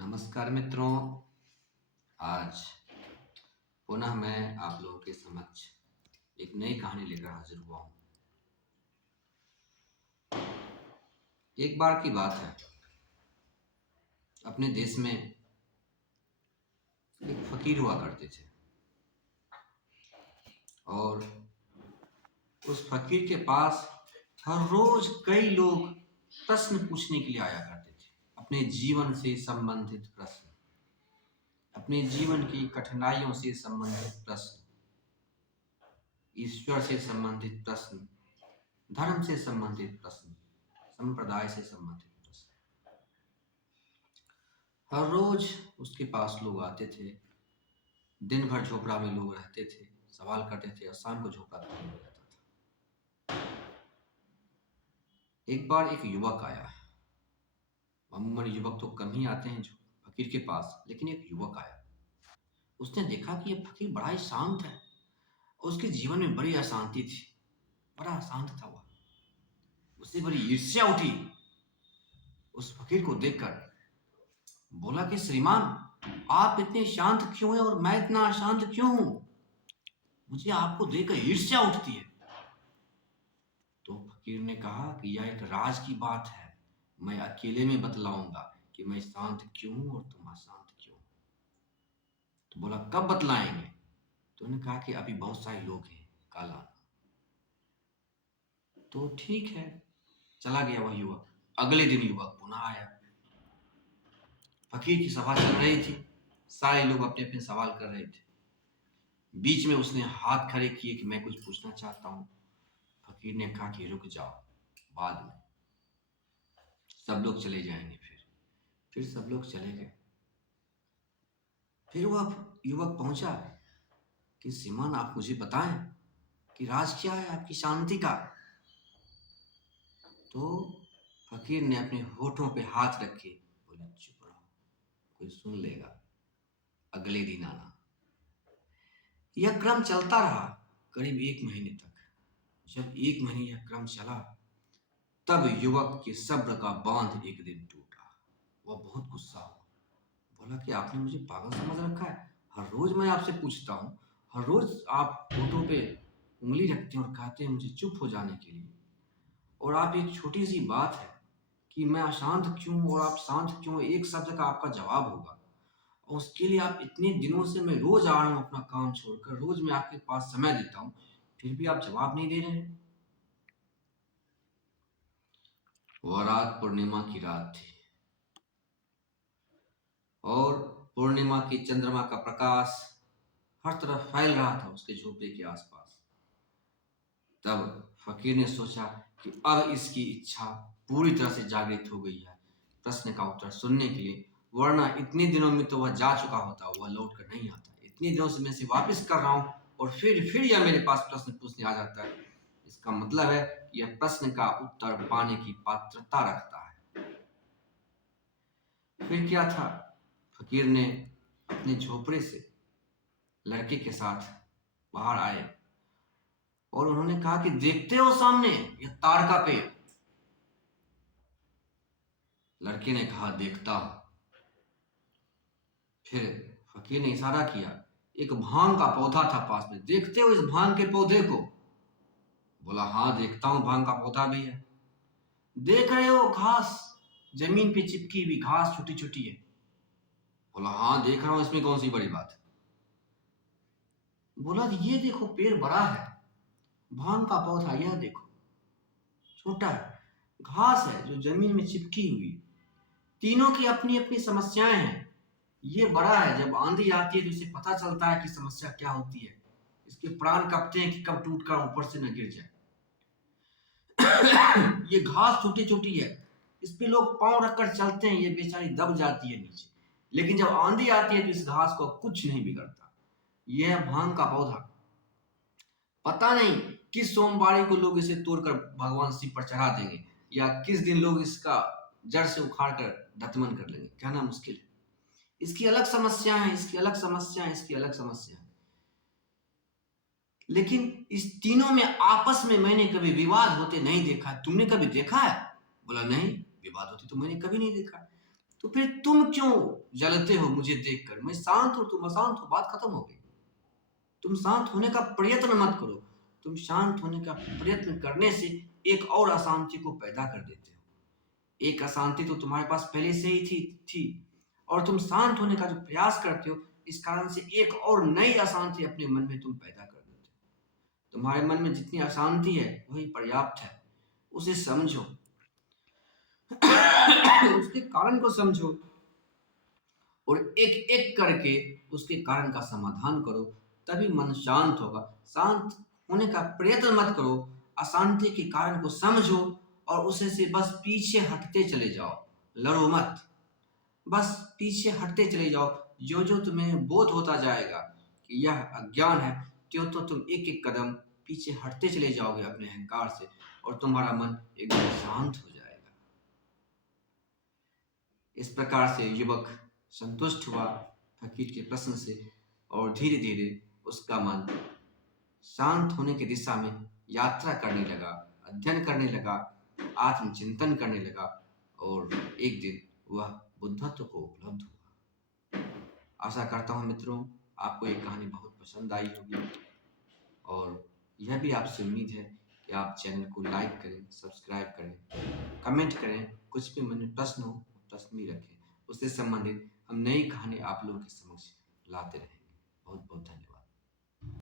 नमस्कार मित्रों। आज पुनः मैं आप लोगों के समक्ष एक नई कहानी लेकर हाजिर हुआ हूँ। एक बार की बात है, अपने देश में एक फकीर हुआ करते थे और उस फकीर के पास हर रोज कई लोग प्रश्न पूछने के लिए आया करते थे। अपने जीवन से संबंधित प्रश्न, अपने जीवन की कठिनाइयों से संबंधित प्रश्न, ईश्वर से संबंधित प्रश्न, धर्म से संबंधित प्रश्न, संप्रदाय से संबंधित प्रश्न। हर रोज उसके पास लोग आते थे। दिन भर झोपड़ा में लोग रहते थे, सवाल करते थे और शाम को झोपड़ा खाली हो जाता था। एक बार एक युवक आया। अमूमन युवक तो कम ही आते हैं जो फकीर के पास, लेकिन एक युवक आया। उसने देखा कि ये फकीर बड़ा ही शांत है और उसके जीवन में बड़ी अशांति थी, बड़ा अशांत था वह। उससे बड़ी ईर्ष्या उठी उस फकीर को देखकर। बोला कि श्रीमान, आप इतने शांत क्यों हैं और मैं इतना अशांत क्यों हूं? मुझे आपको देखकर ईर्ष्या उठती है। तो फकीर ने कहा कि यह एक राज की बात है, मैं अकेले में बतलाऊंगा कि मैं शांत क्यों हूं और तुम अशांत क्यों। तो बोला, कब बतलाएंगे? तो उन्होंने कहा कि अभी बहुत सारे लोग हैं, कल आना। तो ठीक है, चला गया वह युवक। अगले दिन युवक पुनः आया। फकीर की सभा चल रही थी, सारे लोग अपने अपने सवाल कर रहे थे। बीच में उसने हाथ खड़े किए कि मैं कुछ पूछना चाहता हूं। फकीर ने कहा कि रुक जाओ, बाद में, सब लोग चले जाएंगे। फिर सब लोग चले गए। फिर वह युवक पहुंचा कि श्रीमान, आप मुझे बताएं कि राज क्या है आपकी शांति का। तो फकीर ने अपने होठों पे हाथ रखे, बोले, चुप रहो, कोई सुन लेगा, अगले दिन आना। यह क्रम चलता रहा करीब 1 महीने तक। जब 1 महीने यह क्रम चला, तब युवक के सब्र का बांध एक दिन टूटा। वह बहुत गुस्सा हुआ। बोला कि आपने मुझे पागल समझ रखा है। हर रोज मैं आपसे पूछता हूँ, हर रोज आप होठों पे उंगली रखते हैं और कहते हैं मुझे चुप हो जाने के लिए, और आप एक छोटी सी बात है कि मैं अशांत क्यों और आप शांत क्यों, एक शब्द का आपका जवाब होगा, और उसके लिए आप इतने दिनों से मैं रोज आ रहा हूँ अपना काम छोड़कर, रोज मैं आपके पास समय देता हूँ, फिर भी आप जवाब नहीं दे रहे हैं। वह रात पूर्णिमा की रात थी और पूर्णिमा की चंद्रमा का प्रकाश हर तरफ फैल रहा था उसके झोपड़े के आसपास। तब फकीर ने सोचा कि अब इसकी इच्छा पूरी तरह से जागृत हो गई है प्रश्न का उत्तर सुनने के लिए, वरना इतने दिनों में तो वह जा चुका होता, वह लौट कर नहीं आता। इतने दिनों से मैं इसे वापस कर रहा हूं और फिर यह मेरे पास प्रश्न पूछने आ जाता है। इसका मतलब है यह प्रश्न का उत्तर पाने की पात्रता रखता है। फिर क्या था, फकीर ने अपने झोपड़े से लड़के के साथ बाहर आए और उन्होंने कहा कि देखते हो सामने यह ताड़ का पेड़? लड़के ने कहा, देखता हूं। फिर फकीर ने इशारा किया, एक भांग का पौधा था पास में, देखते हो इस भांग के पौधे को? बोला, हाँ देखता हूं, भांग का पौधा भी है। देख रहे हो घास, जमीन पे चिपकी हुई घास छोटी छोटी है? बोला, हाँ देख रहा हूं, इसमें कौन सी बड़ी बात है? बोला, ये देखो पेड़ बड़ा है, भांग का पौधा यह देखो छोटा है, घास है जो जमीन में चिपकी हुई। तीनों की अपनी अपनी समस्याएं हैं। ये बड़ा है, जब आंधी आती है तो इसे पता चलता है कि समस्या क्या होती है। इसके प्राण कांपते हैं कि कब टूटकर ऊपर से न गिर जाए। ये घास छोटी छोटी है, इस पे लोग पांव रखकर चलते हैं, ये बेचारी दब जाती है नीचे, लेकिन जब आंधी आती है तो इस घास को कुछ नहीं बिगड़ता। यह है भांग का पौधा। पता नहीं किस सोमवारी को लोग इसे तोड़कर भगवान शिव पर चढ़ा देंगे, या किस दिन लोग इसका जड़ से उखाड़ कर दत्मन कर लेंगे, कहना मुश्किल है। इसकी अलग समस्या है, इसकी अलग समस्या है, इसकी अलग समस्या है। लेकिन इस तीनों में आपस में मैंने कभी विवाद होते नहीं देखा। तुमने कभी देखा है? बोला, नहीं, विवाद होते तो मैंने कभी नहीं देखा। तो फिर तुम क्यों जलते हो मुझे देखकर? मैं शांत हूं, तुम अशांत हो, बात खत्म हो गई। तुम शांत होने का प्रयत्न मत करो। तुम शांत होने का प्रयत्न करने से एक और अशांति को पैदा कर देते हो। एक अशांति तो तुम्हारे पास पहले से ही थी और तुम शांत होने का जो प्रयास करते हो, इस कारण से एक और नई अशांति अपने मन में तुम पैदा कर देते हो। तुम्हारे मन में जितनी अशांति है वही पर्याप्त है। उसे समझो, उसके कारण को समझो और एक एक करके उसके कारण का समाधान करो, तभी मन शांत होगा। शांत होने का प्रयत्न मत करो, अशांति के कारण को समझो और उसे से बस पीछे हटते चले जाओ। लड़ो मत, बस पीछे हटते चले जाओ। जो जो तुम्हें बोध होता जाएगा कि यह अज्ञान है, त्यों तो तुम एक एक कदम पीछे हटते चले जाओगे अपने अहंकार से और तुम्हारा मन एकदम शांत हो जाएगा। इस प्रकार से युवक संतुष्ट हुआ फकीर के प्रश्न से और धीरे धीरे उसका मन शांत होने की दिशा में यात्रा करने लगा, अध्ययन करने लगा, आत्मचिंतन करने लगा और एक दिन वह बुद्धत्व को उपलब्ध हुआ। आशा करता हूँ मित्रों, आपको ये कहानी बहुत पसंद आई होगी और यह भी आपसे उम्मीद है कि आप चैनल को लाइक करें, सब्सक्राइब करें, कमेंट करें। कुछ भी मन में प्रश्न हो, प्रश्न भी रखें। उससे संबंधित हम नई कहानी आप लोगों के समक्ष लाते रहेंगे। बहुत बहुत धन्यवाद।